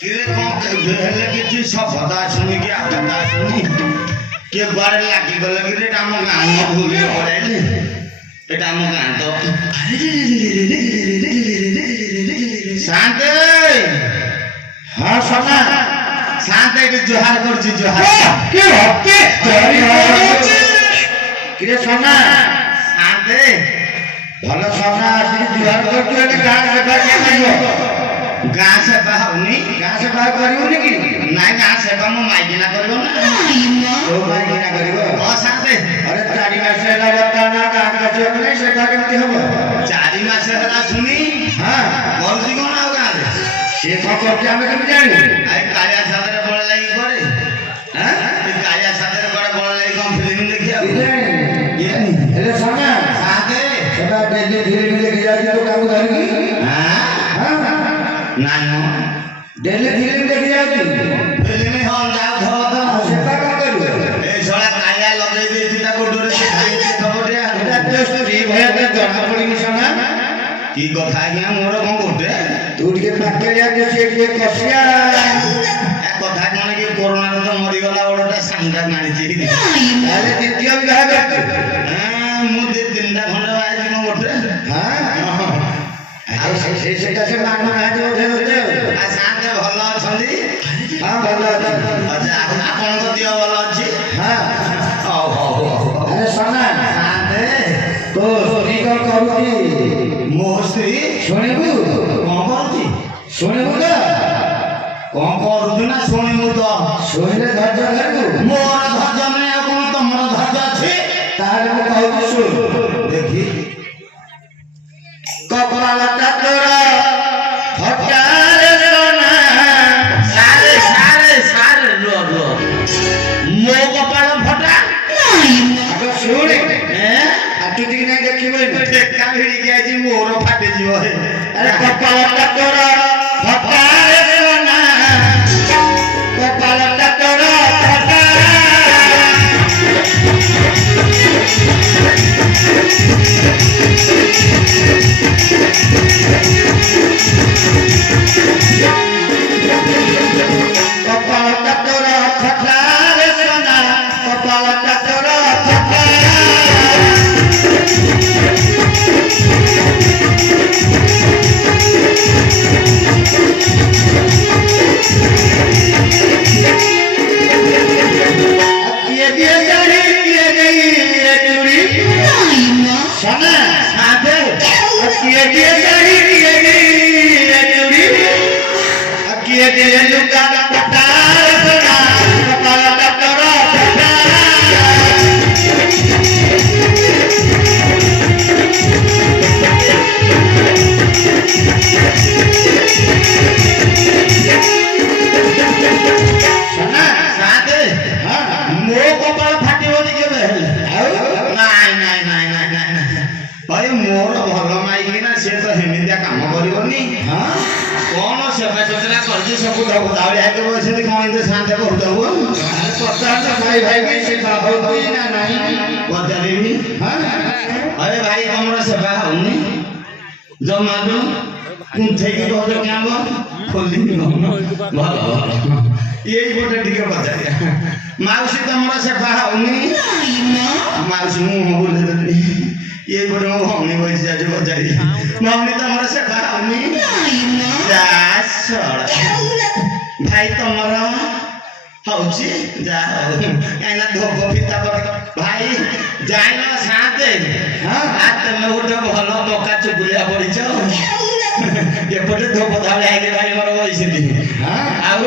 किरे कौन हेले किछि सफदा सुनी कि आगता सुनी के बारे लागी गले कि एटा हम गाँव भूली पड़ेले एटा हम गाँ तो शांत हाँ सोना शांत एटी जोहार करछि जोहार के हके किरे सोना शांत भलो सोना आसी जोहार करछि एटा गाँ सेवा के नहीं गाँ सेवा होनी गाँ सेवा करिवनी कि नाइ गाँ सेवा मो माइकिना करिवो ना तो माइकिना करिवो हां साथे अरे 4 मास होला बता ना गाँ का सेवा सेवा केमती हबो 4 मास होला सुनी हां करजी कोन आ गाँ रे से को करके हम केम जानी आई कालिया साथे बळ लागि करे हां ए कालिया साथे बड़ बळ लागि कम फिल्म देखिया ये नहीं अरे सोना साथे सेवा डेली फिल्म देखि जाई तो काम धरगी हां हां नानो डेली फिल्म देखि जाउती फिल्म हम जाउ धर तो सेटा का करू ए छोड़ा काया लगे देछि ताको डोरे से खाई दे खबरिया एटा टेस्ट फ्री भया के जमा पड़ी मिसना की कथा आज्ञा मोर कोन गोटे तू के पाकेलिया के से कसिया ए कथा कोन की कोरोना रे तो मरि गला ओडा सांगा मानि छी अरे द्वितीय विवाह करते हां मु दे तीनटा खंड आइ मो गोटे हां से मान आ शांत भल अछंदी हां भल अच्छा आपन को दियो भल अछि हां ओ अरे सोना शांत तो स्त्री को करूची मो स्त्री सुनिबु कोन करूची सुनिबु ना कोन करूछु ना सुनिबु तो सुनिले धैर्य धरबु मोर धैर्य नै कोन तमर धैर्य अछि तारे मु कहू सुन देखी कपड़ा लटा तोरा फटारे सोना सारे सारे सारे रो मो कपड़ा फटा अगर सुन तू टिक नहीं देखिबे टेका भिड़ी गया जी मोर फाटे जीव अरे कपड़ा लटा तोरा फटारे सोना कपड़ा लटा तोरा फटा कपाल तोरा फटा रे सोना कपाल तोरा फटा ये गई ये चूड़ी सोना साथे ये गई ये चूड़ी ये दिल लुका पटा सोना कपाल तोरा फटा सोना साथे हां मो कपाल फाटिबोनी केबे नाइ नाइ नाइ नाइ नाइ भाई मोर भल माइकी ना से तो हेमितिया काम करिवनी हां कौन सेवा चचरा करछि सब धब दावले आके बसे कोन इंते शांत कहतबो अरे पचास भाई भाई के से बाबू कोई ना नहीं पचारेनी हां अरे भाई हमरा सेवा होनी जमा दो कुंथे की कहतो काम खोली न भलो यही गोटे टिके पचारिया माउसी तमरा सेवा होनी माउसी मु बोले देली ये गोटे मो हमनी बइ जाजे पचारी मम्मी तमरा सेवा होनी भाई तमर हौची जा एना धोबो फिता भाई जाइना साथे हां आ तमे उठे भलो बोका चुगुलिया पड़िछ एपटे धोबो धाले आगे भाई मोर बइसली हां आउ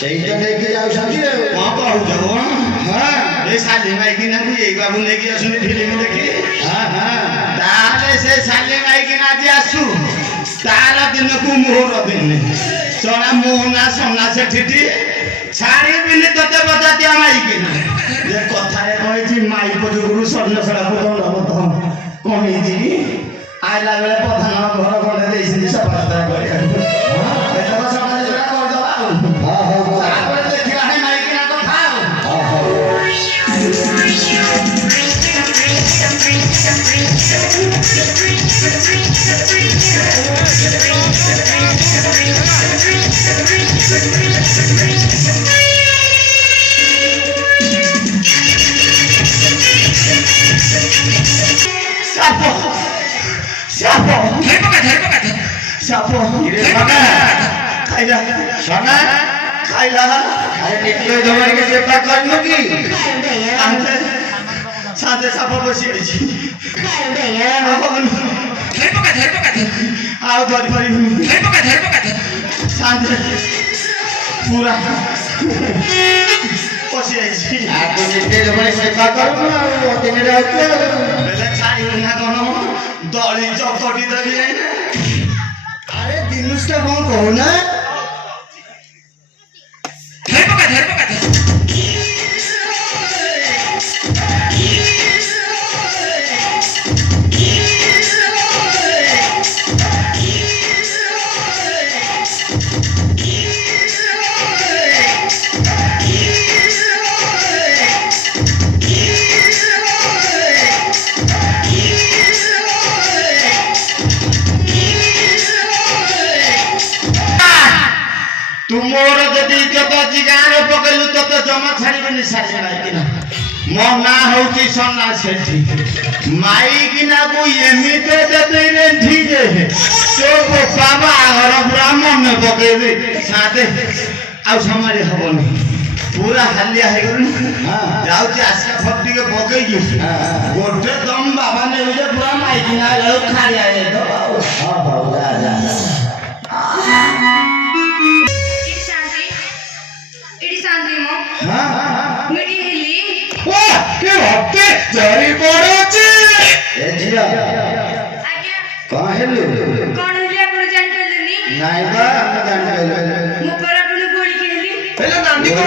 सेइटा लेके जाउ साथी हां कहू जाओ हां ए साली भाई कि ना ए बाबू लेके आसुनी फिल्म देखी हां हां ताले से साली भाई कि ना जी आसु तारा दिन को मोहर दिन सोना मोहना सोना से ठिठी छाड़ी बिली तते बता दिया माई कि ना जे कथा रे कहै छी माई को गुरु स्वर्ण सड़ा को दम कहै छी आइला बेले प्रधान घर घर देइछि सब पता करे हां एतबा समाज जरा कर दबा हां हां तापर देखिला है माई कि ना कथा हां हां সাপ সাপ সাপ খাইলা সোনা খাইলা আরে নিশ্চয় তোমাকে সেবা করলো কি সাথে সাপ বসিয়েছি ଆଉ ଧରିପାରିବୁନି ପୁରା ପଶି ଯାଇଛି ଆକୁ ଯେତେ ଜଣେ ସେବା କରୁନୁ ଆଉ ଅତିନିରେ ଅଛୁ ବେଲେ ଛାଡ଼ିବୁ ନା କଣ ଦଳି ଚକଟି ଦେବି ଆରେ ଜିନିଷଟା କଣ କହୁନା तुमोर जदि इज्जत अछि गाँव पकेलु तो जमा छाड़बेनि सारे माइकिना मो ना होची सोना सेठी माइकिना को एमिते देते रेंठी जे तो बाबा घर ब्राह्मण में पकेबे साथे आ समारे हबनी पूरा हलिया है गनु जाउ जे आस्का फट्टी के पके गी गोटे दम बाबा ने जे पूरा माइकिना लो खालिया है तो हां हां जा मिठी हिली ओ के भक्ति जरी पड़ोची ए झिया आज्ञा कौन हेलु कौन हेली आपण जान पेलनी नाही बा हम जान पेल मु पर आपण गोली के हेली पहले नानी को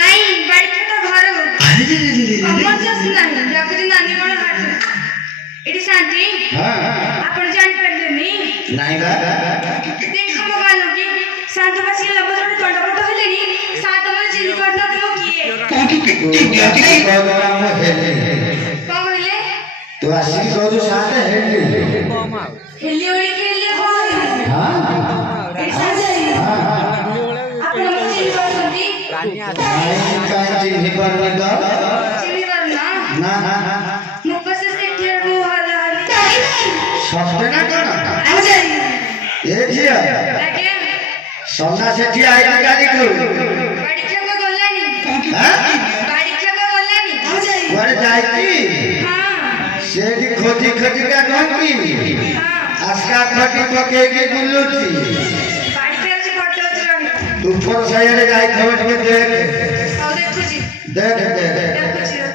नाही बाड़ी के तो घर अरे रे अमरजस नाही जाकरी नानी कोन हाट एडी शांति हां आपण जान पेलनी नाही बा देख हम गालो की शांत बसी लबजोड़ तंडपट हेलेनी सात में जिल करना तो किए प्रोग्राम हेले कौन बोले तो आशी को जो साथ हेले हेले ओली के लिए कौन हां ऐसा जाई हां आप लोग जिल करती रानी आता का जिल पर ना जिल करना ना मुकस से ढेर वो हला हली सबसे ना कौन आ जाई ए जिया सोना सेठी आई गाड़ी को गाड़ी छक गलानी हां गाड़ी छक गलानी कुआरे जाईती हां सेठी खोजी खोजी का गंगी हां आस्का खटी पके के गुल्लुची गाड़ी पे से फोटो रही ऊपर साइड जाई खबर के देख आओ देखो जी देख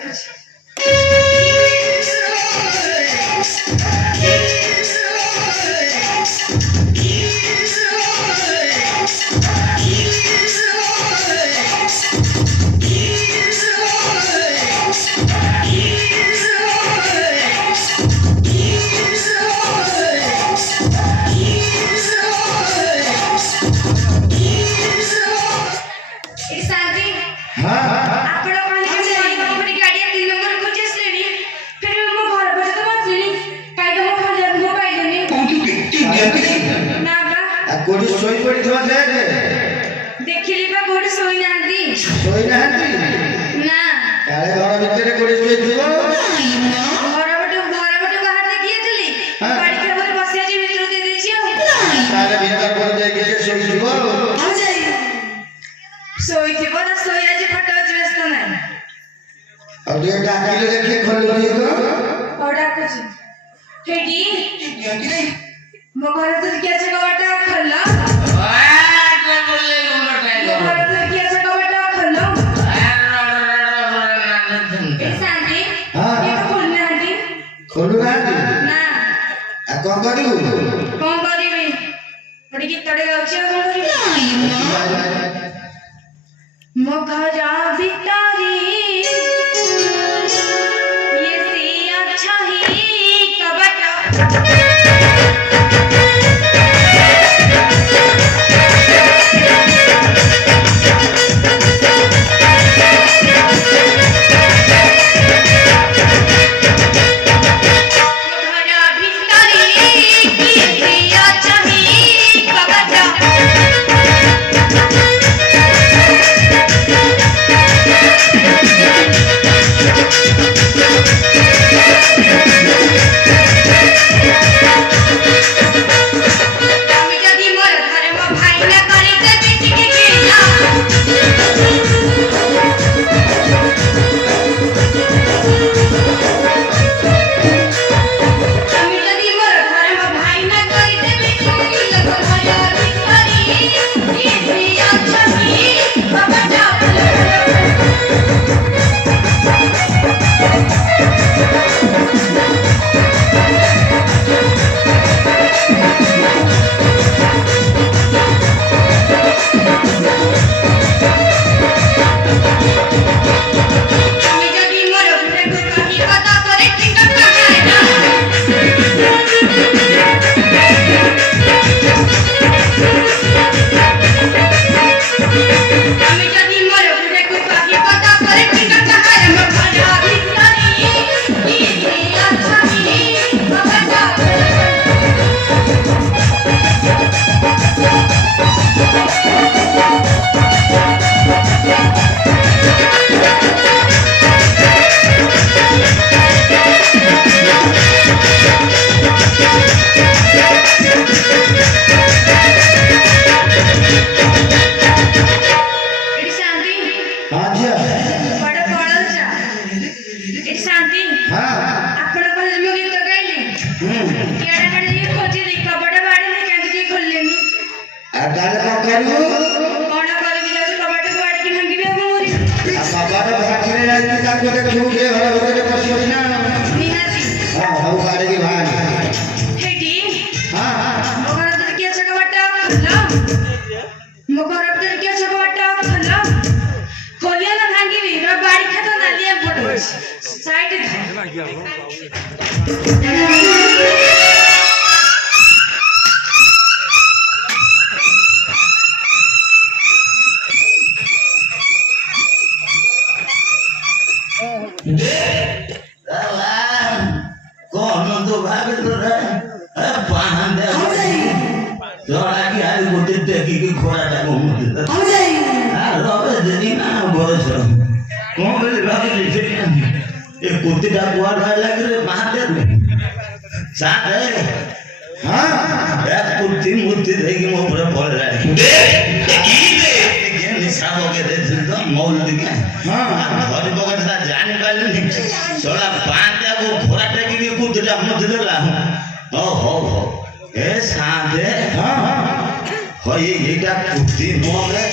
कोड़ी सोई पड़ी थवा दे देखिली बा कोड़ी सोई नांती ना काले घर भीतर कोड़ी सोई थवा घर बटे बाहर देखिए थली गाड़ी के बोले बसिया जी भीतर दे देछि काले भीतर पर दे के सोई थवा आ जाई सोई थवा ना सोई आज फटो व्यस्त ना अब ये डाकिले देखि खोल लियो तो ओडा कुछ हेडी मो घर तो क्या से कवाटा खल्ला कोई बोले उमरा टाइम घर तो क्या से कवाटा खल्ला ए शांति ये तो खोलना हटी खोलना हटी ना आ कोन करिवु कोन करिवि ओडी की तड़े गाउछि कोन करिवि मो घर भितारी ये से अच्छा ही कवाटा ଏଠି ଶାନ୍ତି हाँ ଝିଅ ବଡ଼ ପଳଉଛ ଏଠି ଶାନ୍ତି हाँ ଆପଣ କହିଲେ ମୁଁ ଗୀତ ଗାଇଲି କିଆଡେ କାଡେ ଟିକେ ଖୋଜିଲି କବାଟ ବାଡିଲି କାହିଁକି ଟିକେ ଖୋଲିଲେନି ताले कौन करू କଣ କରିବି ଯାଉଛି କବାଟକୁ ବାଡିକି ଭାଙ୍ଗିବି ଆଉ ମୋରି कबाट भागने जाती का कोटे झूठे घर होते पछोड़ी ना ନିହାତି हां सब गाड़ी की भाग ହେଠି हां ମୋ ଘର ଭିତରେ କିଏ ଅଛି କବାଟ ଖୋଲ ମୋ ଘର ଭିତରେ କିଏ ଅଛି କବାଟ ଖୋଲ ଖୋଲିଆ ନା ଭାଙ୍ଗିବି ର ବାଡି ଖାତ ନାଲିଆ ଫଟୋ ସାଇଡ कौन तो भागे तो रे पांडे जोड़ा की आज गोटे टेकी की घोड़ा टा को मुझे रोबे देनी ना बरस कौन बोले भागे जे ए कुत्ते टा बुआ भाई लग रे बाहर दे साथ है हां एक कुत्ती मुत्ती देगी मो ऊपर पड़ रहा है निशाबो के दे तो मौल दिखे हां और बगल सा जाने वाले नहीं सोला पांडे को घोड़ा टेकी की कुत्ते टा मुझे देला हो ए साथे हां हो ये क्या कुत्ती मोले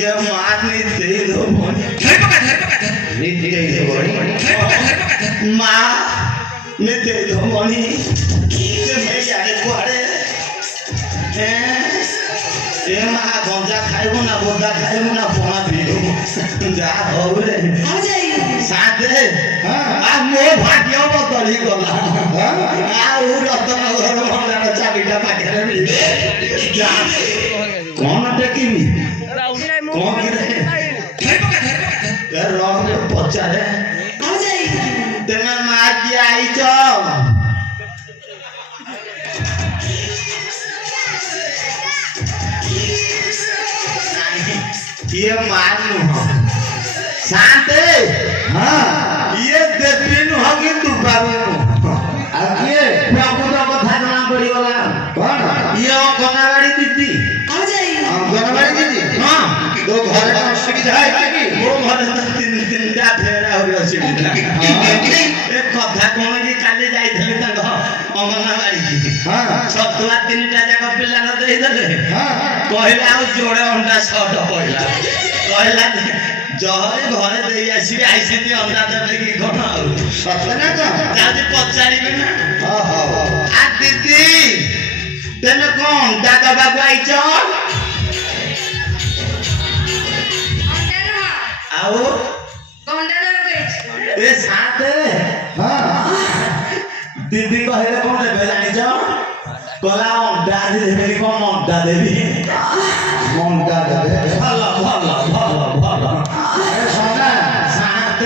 ये मारनी तेरी दो मोनी घर पका नी तेरी दो मोनी मां ने तेरी दो मोनी ये मैं यारे कोड़े ए मां गंजा खाइबो ना बोदा खाइबो ना पोना पीबो जा हो रे साथे हां आ मो भाग्य बदली गला हां आ उ रतन घर मंडा चाबिटा पाखरे मिले जा कौन टेकीबी कौन रे रंग पचारे तेना मां की आई छ ये मानू शांति हां ये देवीनु हगी तू बाबू आगे बाबू तो कथा जଣା पड़ी गला कौन ये गनावाड़ी दीदी गनावाड़ी दीदी हां दो घर में सुविधा है कि वो घर में तीन टा फेरा हो सुविधा एक कथा कोन की काली जाई थले तंग अंगनावाड़ी हां सतुआ तीन टा जाक पिला न देई दले हां कहले आ जोड़े अंडा शॉट पड़ला कहला जहरे घरे देई आसी आइसी ती अंडा देबे की कोन सत ना तो जादी पचारीबे ना हां आ दीदी तेने कोन दादा बाबू आइछ आओ ए साथ हां दीदी कहले कोन देबे जानि छ कला अंडा देबे कोन अंडा देबी मंडा देबे भला भला भला भला अरे सोना साथ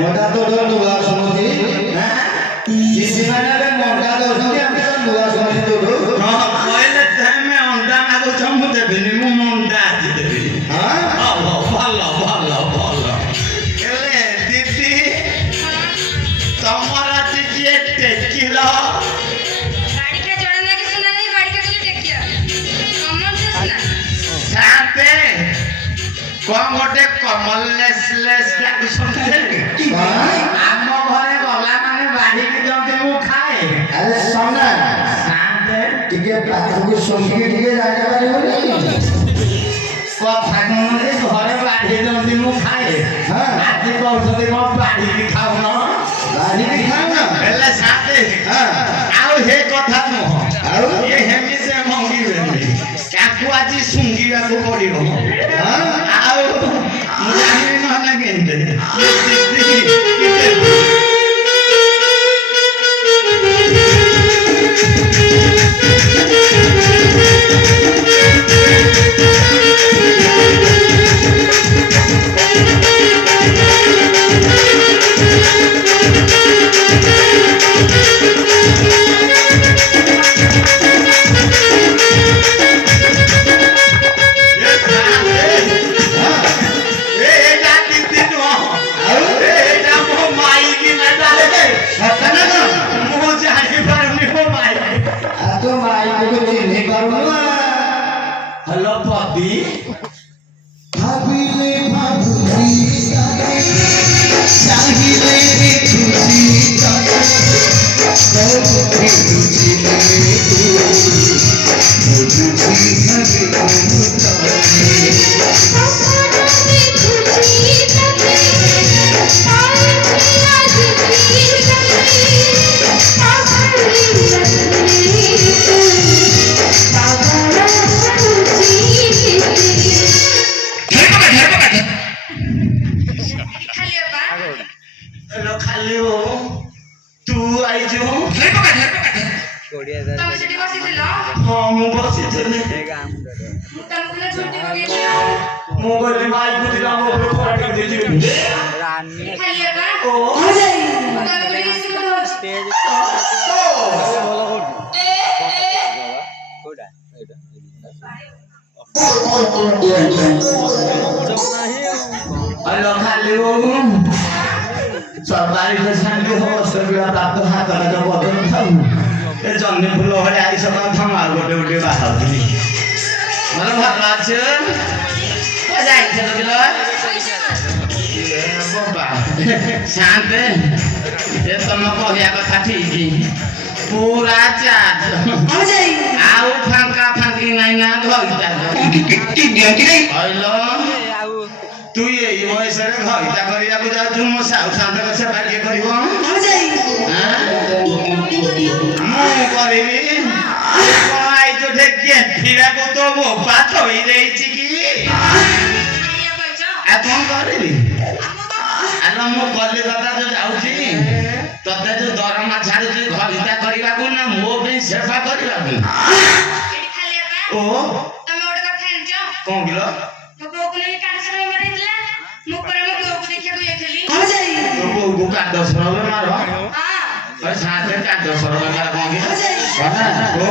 मोटा तो नुगा सुनती हां इसी माने बे मंडा दो सुनती हम तो नुगा सुनती तो हां कहले तमे अंडा मागो छम देबे नि मु मंडा देबे हां भला भला भला भला एले दीदी तमरा जे टेकिला गाड़ी का जोड़ा ना कि सुना नहीं गाड़ी का तुझे टेकिया कमल से सुना साथे कौन गोटे कमलनेसलेस टाकु सुनते आम घरे गला माने बाड़ी की जंते मु खाए अरे सोना साथे टिके पाखु सुनके टिके जाने वाली हो नहीं कथा कोन रे घरे बाड़ी जंते मु खाए हां आती कहते को बाड़ी की खाऊ ना बाड़ी की खाऊ ना एला साथे हां आउ हे कथा न आउ ये हेमी से मंगी बेनी काकू आजी सुंगीवा को पड़िबो हां आउ मुजानी न गेंदे हलो पपी भाभिले भाभुरी चाहिए खुशी कोठी तुझे खाली बा हेलो खाली हो तू आई जो ତମେ ସେଠି ବସିଥିଲ हाँ मु बसिଥିଲି ମୁଁ ତମକୁ ନା ଛୁଟି ପକେଇଥିଲ ମୁଁ କହିଲି ମାଇ ବୁଝିଲା ମୋ ଉପରେ ଖରା କରି ଦେଇଛି ଖାଲି ବା ଓ ମୁଁ ତମକୁ ରିସିଭ କରୁଛି हेलो खाली हो सरकारी से शांति हो सबिया प्राप्त हाथ लगा बदल थाउ ए जन्ने फुल भले आई सब थाम आ गोटे गोटे बाहाउली मन भल আছে ও যাইছিল কিলো ए बाबा शांत ए तम कहया कथा ठीक पूरा चाट आउ फांका फांकी नहीं ना धइता हइलो तू ये वयसरे घइता करियाको जाउछु म साउ शान्तको सेवा के गरिब ମୁଁ କରିବି आई जो ढेके फिराको तो वो बात होई रहिछि कि ଖାଲି ବଇଛ आ कोन କରିବି ଆଲୋ ମୁଁ କଲିକତା जो ଯାଉଛି ତତେ जो ଦରମା ଛାଡୁଛି ଘଇତା କରିବାକୁ ନା ମୋ ପାଇଁ ସେବା କରିବାକୁ ଏଠି ଖାଲି ବା ଓ ତମେ ଗୋଟେ କଥା ଜାଣିଛ କଣ କିଲୋ ମୋ ବୋଉକୁ ନେଇ କ୍ୟାନ୍ସର ବେମାର ହେଇଥିଲା ମୁଁ ପରେ ମୋ ବୋଉକୁ ଦେଖିବାକୁ ଯାଇଥିଲି ତୋ ବୋଉକୁ କାଟ ସରବେ ମାର ହଁ ओए साथे काट सरवे मार कौन की कना ओ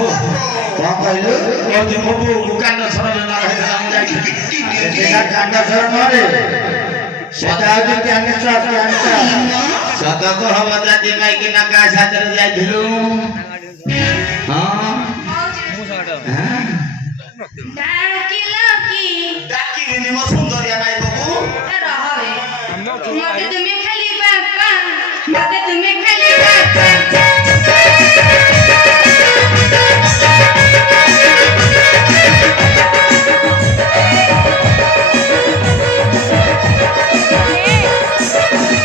कौन कहलु ओ जे मो बोऊ काट सरवे मार हे हम जाई सेटा काट सर मारे सेटा जे कैंसर सत को हम जाती माई कि ना का साथरे जाई धिलु हां डाकी गिनी मो सुंदरिया माई बाबू मते तुम्हें खाली बापा मते तुम्हें खाली बापा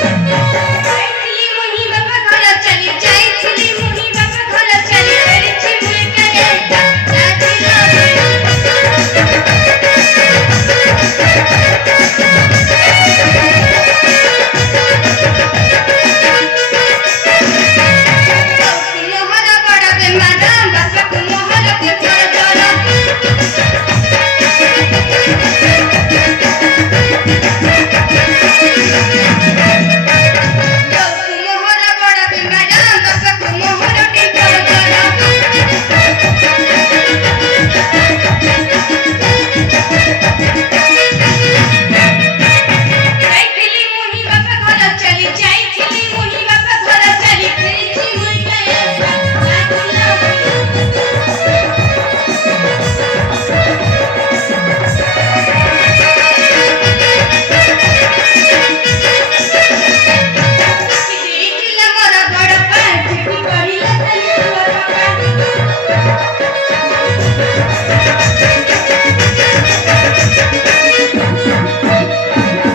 जाइथिली मोही बापा घर चली जाइथिली मोही बापा घर चली फेरिछि मुई करे जाइथिला मोहरा बड़ा बेमार बापा को मोहरा के घर चला मोहरा बड़ा बेमार बापा को मोहरा के घर चला जाइथिली मोही बापा घर चली जाइथिली मोही बापा घर चली फेरिछि मुई करे ଦେଇଥିଲା ମୋର ବଡ଼ ପାଠ କି କହିଲା ଖାଲି ତୁଅ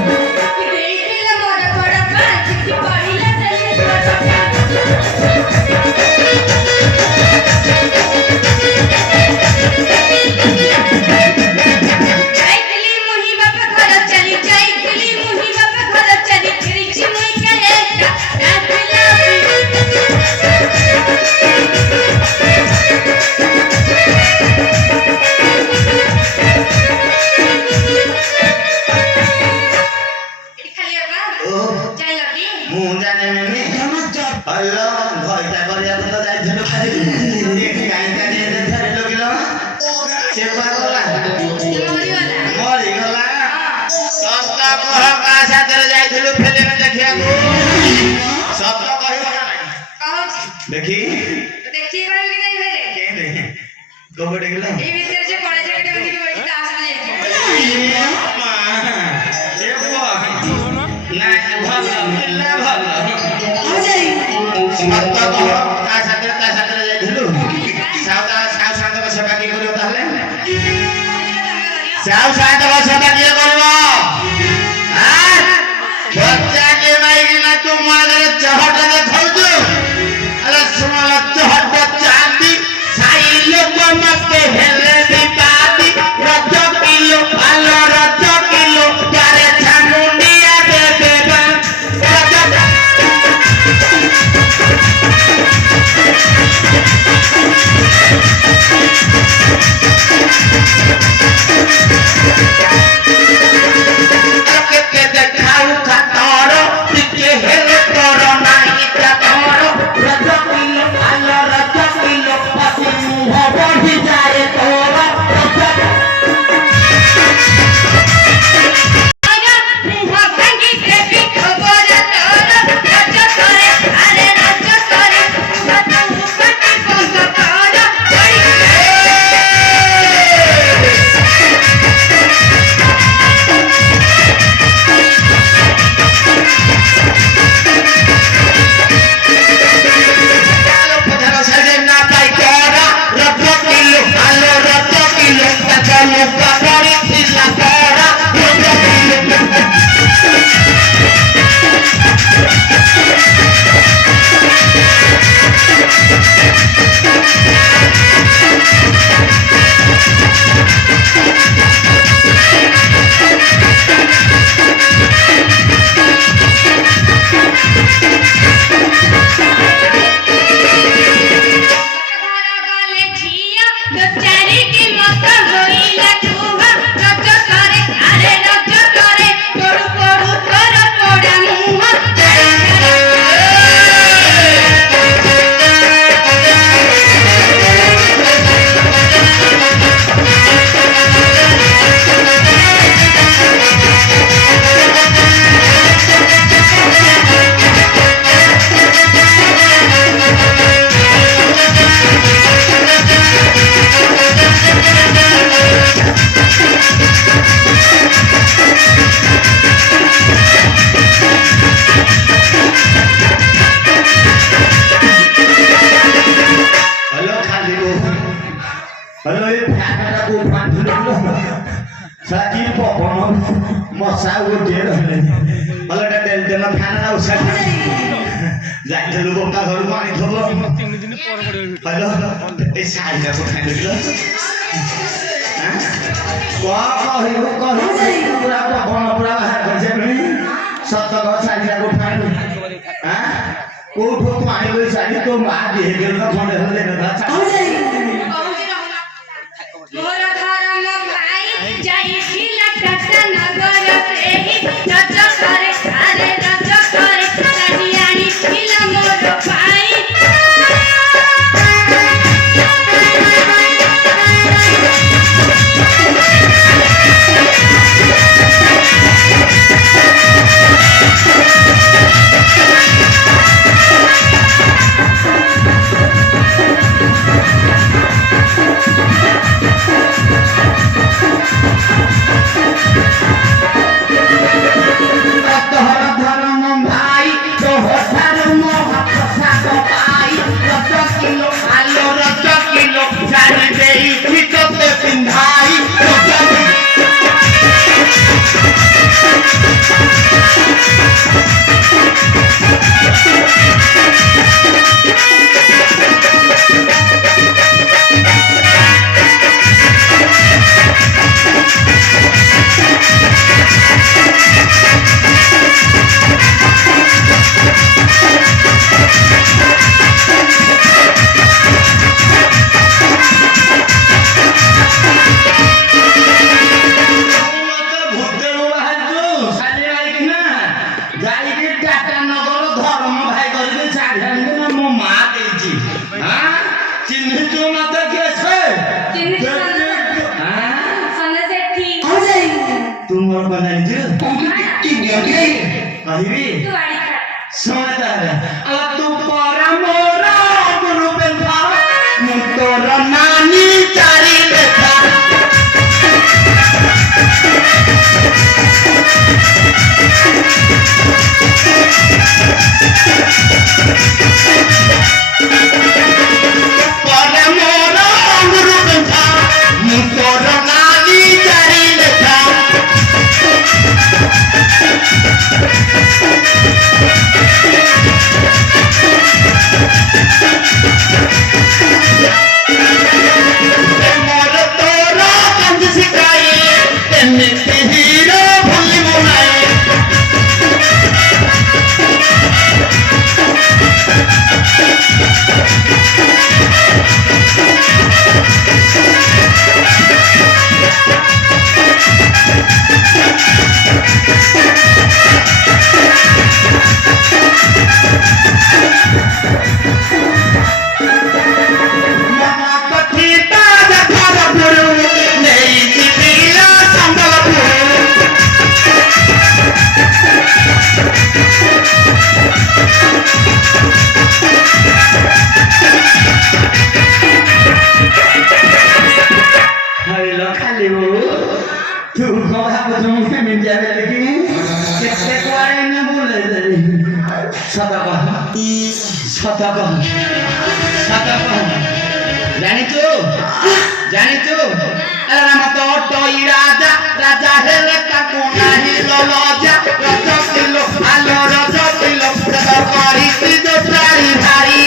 ଦେଇଥିଲା ମୋର ବଡ଼ ପାଠ କି କହିଲା ଖାଲି ତୁଅ जाइथिली मोही बापा घर चली जाइथिली मोही बापा घर चली फेरिछि मुई करे जाइथिला एठी खाली बा ओ जाई लगी ମୁଁ ଜାନେ ନେନି ହଲୋ ଘଇତା କରିବାକୁ ତ ଯାଇଥିଲୁ ଖାଲି ଏଠି ଗାଈଟା ନିଏ ଧରିଲୁ କିଲୋ ସେ ପାଗଲା ମରିଗଲା ମରିଗଲା ସତ କହ କା ସାଥିରେ ଯାଇଥିଲୁ ଫିଲ୍ମ ଦେଖିବାକୁ ସତ କହିବ ନା ନାହିଁ କହୁଛି ଦେଖି ଦେଖି କହିବି କି ନାହିଁ ଫେରେ କେନ୍ତି କୋଉ ଦେଖିଲ এই ভিতরে যে কলেজে একটা ভিডিও হইছে তা ସାଉ ସାତ ବର୍ଷଟା କିଏ କରିବ? ବଚ୍ଚା କିଏ ମାଇକିନା ତୁ ମୋ ଆଗରେ ଚହଟ ଦେଖାଉଛୁ? ଆରେ ଶୁଣ ଚହଟ ଚାନ୍ଦି ସାଇ ଲୋକ ମତେ ହେଲେ ବି ବାଦି ରଜ କିଲୋ ଆଲୋ ରଜ କିଲୋ ତାରେ ଛାମୁଣ୍ଡିଆ ଦେବେ କେତେ ଦେଖାଉ ଖାତର ଟିକେ ହେଲେ ତୋର ନାହିଁ ଚାକର ରଜ କିଲୋ ଆଲୋ ରଜ କିଲୋ ପତି ମୁହ ବଢି ଯାଏ ତୋର ରଜ ମୁହଁ ଭାଙ୍ଗି ଦେବି ଖବର ତୋର ରଜ କରେ ଆରେ ରଜ କରେ ତୁ ପାଟି ବନ୍ଦ କର ମଶା ଗୋଟିଏ ରହିଲେନି ଭଲଟା ଦେନ ଫ୍ୟାନ ଉଷା ଯାଇଥିଲୁ ବୋକା ଘରକୁ ଆଣିଥିବ ଏଇ ଶାଢ଼ୀଟାକୁ ଖାଇଦେଲ କହିବୁ ପୁରା ପବନ ପୁରା ବାହାର କରିସାରିଲୁଣି ସତକ ଶାଢ଼ୀଟାକୁ ଖାଇଲୁ କୋଉଠୁ ତୁ ଆଣିବୁ ଏଇ ଶାଢ଼ୀ ତୋ ମା ଦିଏ ଖଣ୍ଡେ ଖଣ୍ଡେ ଦେଇନଥିଲା ମୋର ଧର୍ମ ଭାଇ ଯାଇଥିଲା ଟାଟା ନଗର ସେହି ରଜ କରେ ଆରେ ରଜ କରେ ଶାଢ଼ୀ ଆଣିଥିଲା ମୋର ଭାଇ तुम कहबी सुन तू परा मोर गुरु बेंधा मु तोर नानी चारी देखा परा मोर गुरु बेंधा मु तोर नानी चारी ଏମିତି ହିରୋ ଭୁଲିବୁ ନାହିଁ ହଇଲୋ ଖାଲି ବୋଉ ତୁ କଣ ଭାବୁଛୁ ମୁଁ କେମିତି ଯାବେ ଦେଖି କେତେ କୁଆଡ଼େ ନା ବୁଲେଇ ଦେବି ସତ କହ ସତ କହ ସତ କହ ଜାଣିଛୁ ଜାଣିଛୁ ରାମ ତ ଟଇ ରାଜା ରାଜା ହେଲେ ତାକୁ ନାହିଁ ଲଜା ରଜ କିଲୋ ଆଲୋ ରଜ କିଲୋ କରିଛି ଦୋଷାରୀ ଭାରି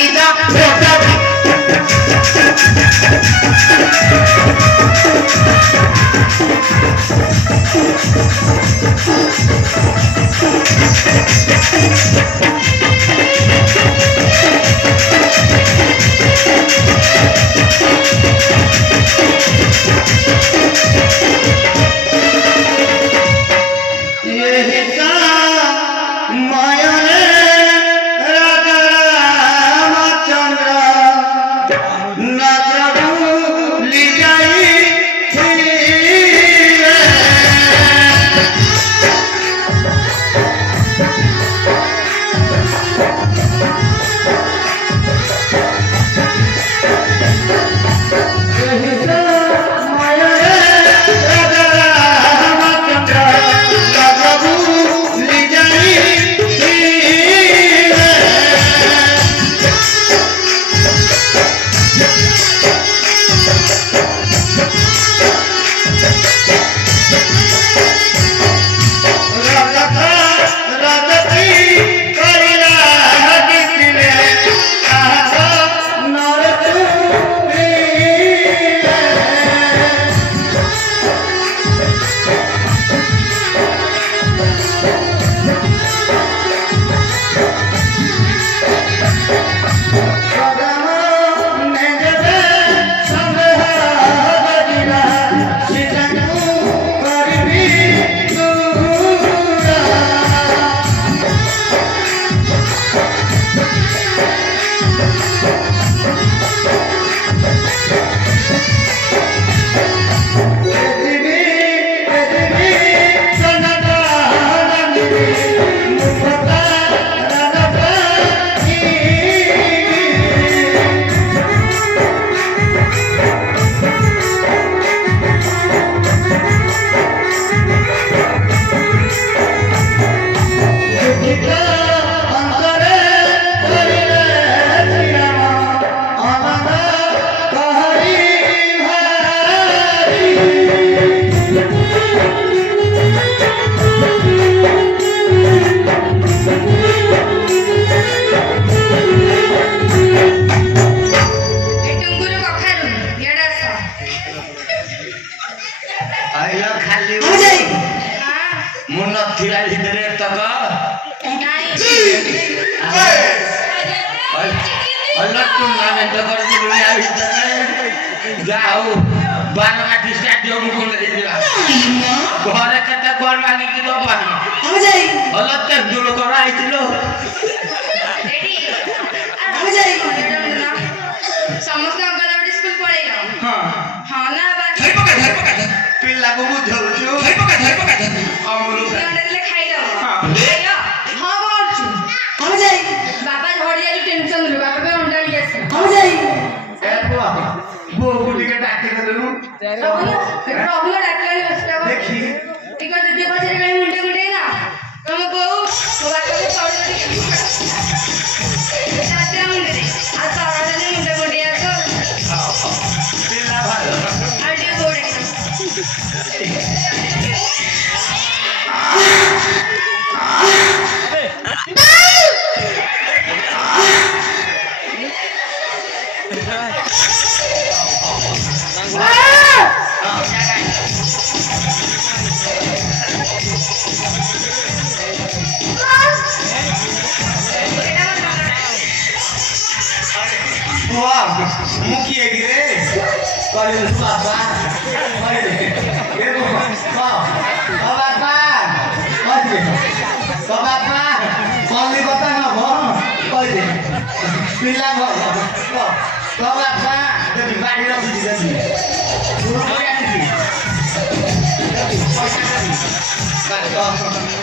ଯାଉ ବାରବାଟୀ ଷ୍ଟାଡିୟମ ଘରେ କେତେ କଣ ମାଗିକି ଦବା ଭଲ ତେନ୍ଦୁଲ କରା ହେଇଥିଲ ପିଲାକୁ ବୁଝଉଛୁ ବାପା ଝଡି ଯାଇ ଟେନସନ ରୁ ବାପା ପାଇଁ ଅଣ୍ଡା ଆଣିକି ଆସିବ ବୋଉକୁ ଟିକେ ଡାକି ଦେଲୁ ପ୍ରଭୁ ଡାକିଲାଣି ଅସୁବିଧା ଦେଖି ଟିକେ ଦିଦି ପଛରେ କାହିଁ ମୁଣ୍ଡେ ମୁଣ୍ଡେଇ ନା ତମ ବୋଉ ମୋ ବାପାକୁ ତଳେ ଚାରିଟା ମୁଣ୍ଡରେ ଆଉ ତଳେ ମୁଣ୍ଡେ ମୁଣ୍ଡେଇ ଆସ ପିଲା ଭଲ ଆଉ ଟିକେ ବୋଉ ମୁଁ କିଏ କିରେ କହିଲୁ ବାପା କହିଲେ ବାପା କହିଲେ ବାପା କଲିକତା ନବ କହିଲେ ପିଲା ବାପା ଦେବି ବାଡ଼ି ରଖିଛି ଦେବି କରି ଆଣିଛି ପଇସା ଦେବି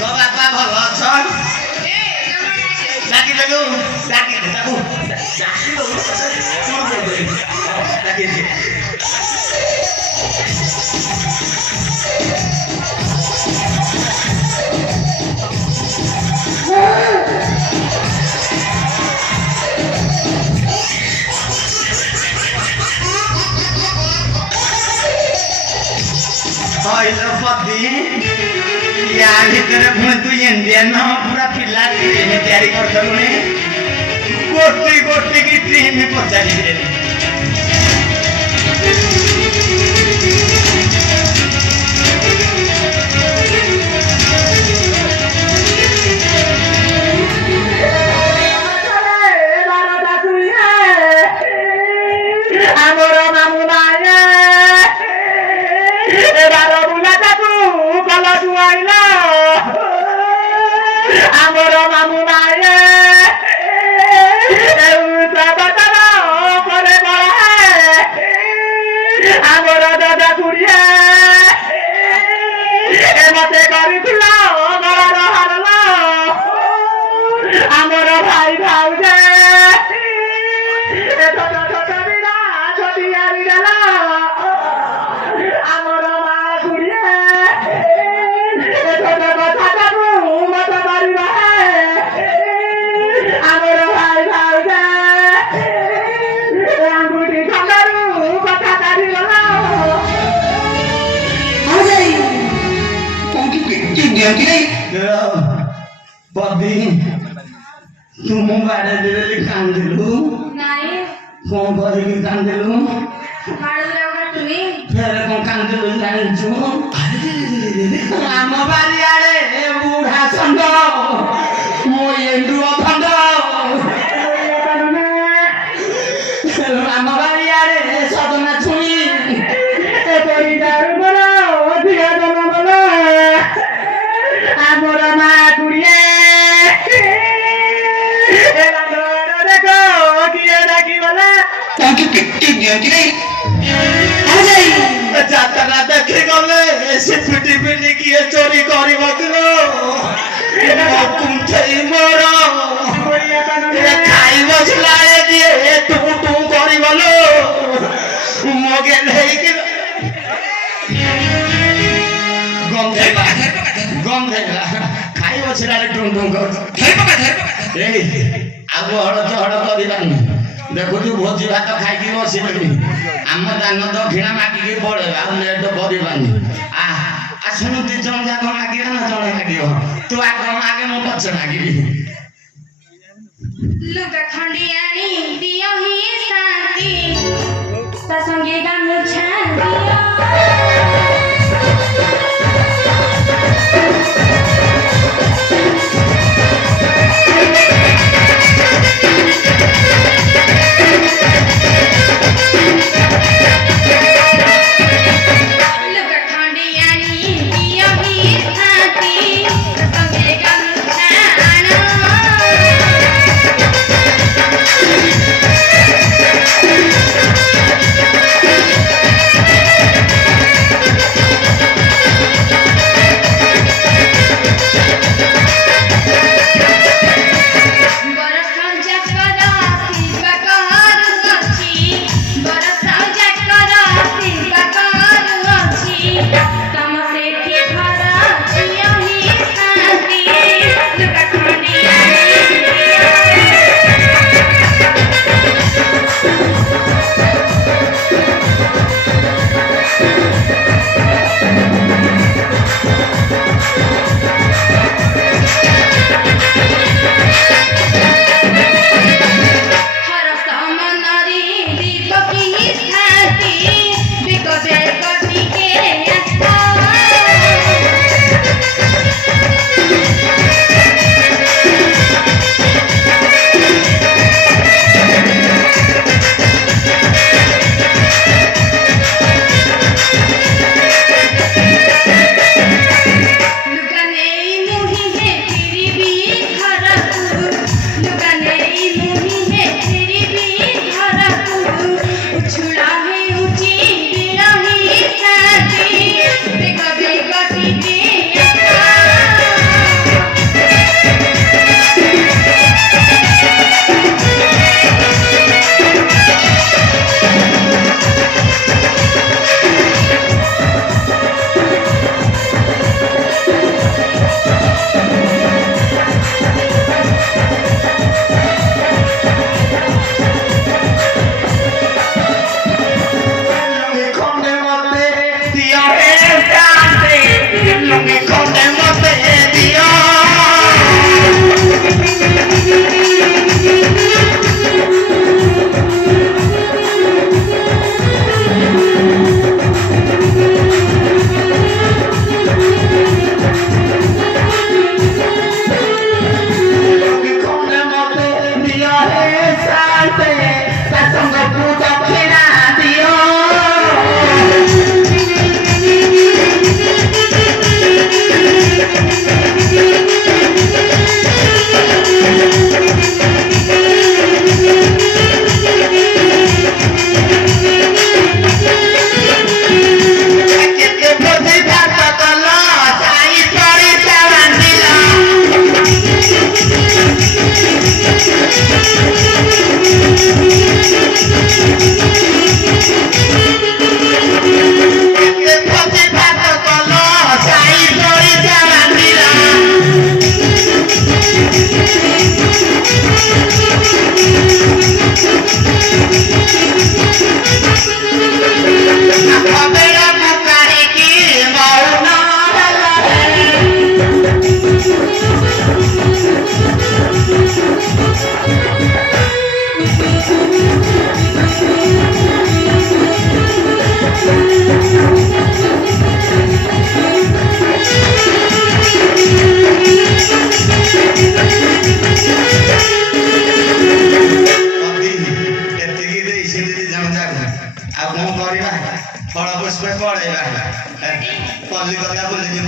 ବାପା ଭଲ ଅଛ ଡାକିଦେଲୁ ଡାକିଦେ ତାକୁ ଡାକିଦେଲୁ ଡାକିଦେ କହିଲ ପତି ୟା ଭିତରେ ପୁଣି ତୁ ଇଣ୍ଡିଆନ ପୁରା ପିଲା ତିଆରି କରିଦେଲୁଣି ଗୋଟି ଗୋଟି କି ଟ୍ରିମ୍ ପଚାରିଲେ ଆମର ମାମୁ ନାଏ ବାର ବୁଲା ତାକୁ ଗଲ ଦୁଆଇଲା ଆମର ମାମୁ ନାଏ ପରେ ବଳାଏ ଆମର ଦାଦା କୁଡ଼ିଏ ମତେ କରିଥିଲା ଗଳାର ହାରଲ ଆମର ଭାଇ ଭାଉଜେ ଆମର ମା କୁଡ଼ିଏ କଥାଟାକୁ ମତ କରିବା ଆମର ଭାଇ ଭାଉଜା ଆଙ୍ଗୁଠି ଖଣ୍ଡରୁ କଥା କାଢିଗଲା ପଦି ତୁ ମୋ ବାଡେଇ କାନ୍ଦିଲୁ ନାଇଁ କଣ କରିକି କାନ୍ଦିଲୁ ମାଡୁରେ କାଟୁନି ଫେରେ କଣ କାନ୍ଦିଲୁ ଜାଣିଛୁ ଆମ ବାରିଆଡେ ବୁଢା ଷଣ୍ଢ ମୋ ଏଣ୍ଡୁଅ ଖଣ୍ଡ ଆମ ବାରିଆଡେ ସଜନା ଛୁଇଁ ଏପରି ଦାରୁମର ଅଧିକା ଜନମଲ ଆମର ମା କୁଡ଼ିଏ ଦେଖ କିଏ ଡାକିଗଲା ଯାତ୍ରା ଦେଖି ଗଲେ ସେ ପିଟି ପିଟି କିଏ ଚୋରି କରିବ କିଲୋ କୁଣ୍ଠେଇ ମୋର ଖାଇ ବସିଲା କିଏ ଟୁ ଟୁ କରିବ ଲୋ ମଗେଲ ହେଇକି ଗନ୍ଧେଇଲା ଗନ୍ଧେଇଲା ଖାଇ ବସିଲା ଟୁ ଟୁ କର ଏଇ ଆଉ ହଳ ଚହଳ କରିବାନି ଦେଖୁଛୁ ଭୋଜି ଭାତ ଖାଇକି ବସିବନି ଆମ ଦାନ ଦକ୍ଷିଣା ମାଗିକି ପଳେଇବା ଆଉ ଲେଟ୍ କରିବାନି ଆସୁନୁ ଦି ଜଣ ଯାକ ମାଗିବା ନା ଜଣେ ମାଗିବ ତୁ ଆଗ ମାଗେ ମୁଁ ପଛେ ମାଗିବି ଲୁଗା ଖଣ୍ଡିଆଣି ଦିଅ ହି ଶାନ୍ତି ତା ସଙ୍ଗେ ଗାମୁଛା ଦିଅ ଲୁଗା ଖଣ୍ଡିଆଣି ଦିଅ ହି ଶାନ୍ତି ତା ସଙ୍ଗେ ଗାମୁଛା ଆଣ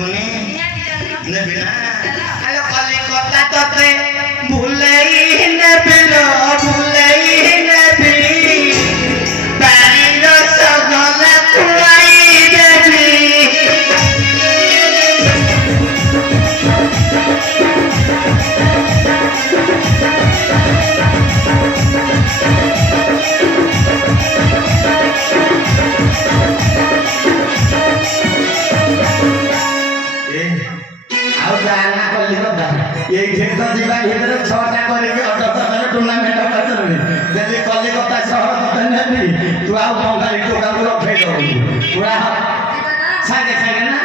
ଯିବୁନି ନିହାତି ଚାଲ। ନେବି ନା ଆଲୋ କଲିକତା ତତେ ଭୁଲେଇ ନେବି ଲୋ ଭୁଲେଇ ନେବି ପାଣି ରସଗୋଲା ଖୁଆଇ ଦେବି ଆଉ ଯାହା କଲିକତା ଏଇଠି ତ ଯିବା ଭିତରେ 6ଟା କରିକି ଅଟୋରେ ଟୁର୍ଣ୍ଣାମେଣ୍ଟ କରିଦେବି ଯଦି କଲିକତା ସହର ତତେ ନେବି ତୁ ଆଉ ବଙ୍ଗାଳୀ ଟୋକାକୁ ରଖେଇ ଦେବୁ ପୁରା ଯିବା ତ? ସାଙ୍ଗେ ସାଙ୍ଗେ ନା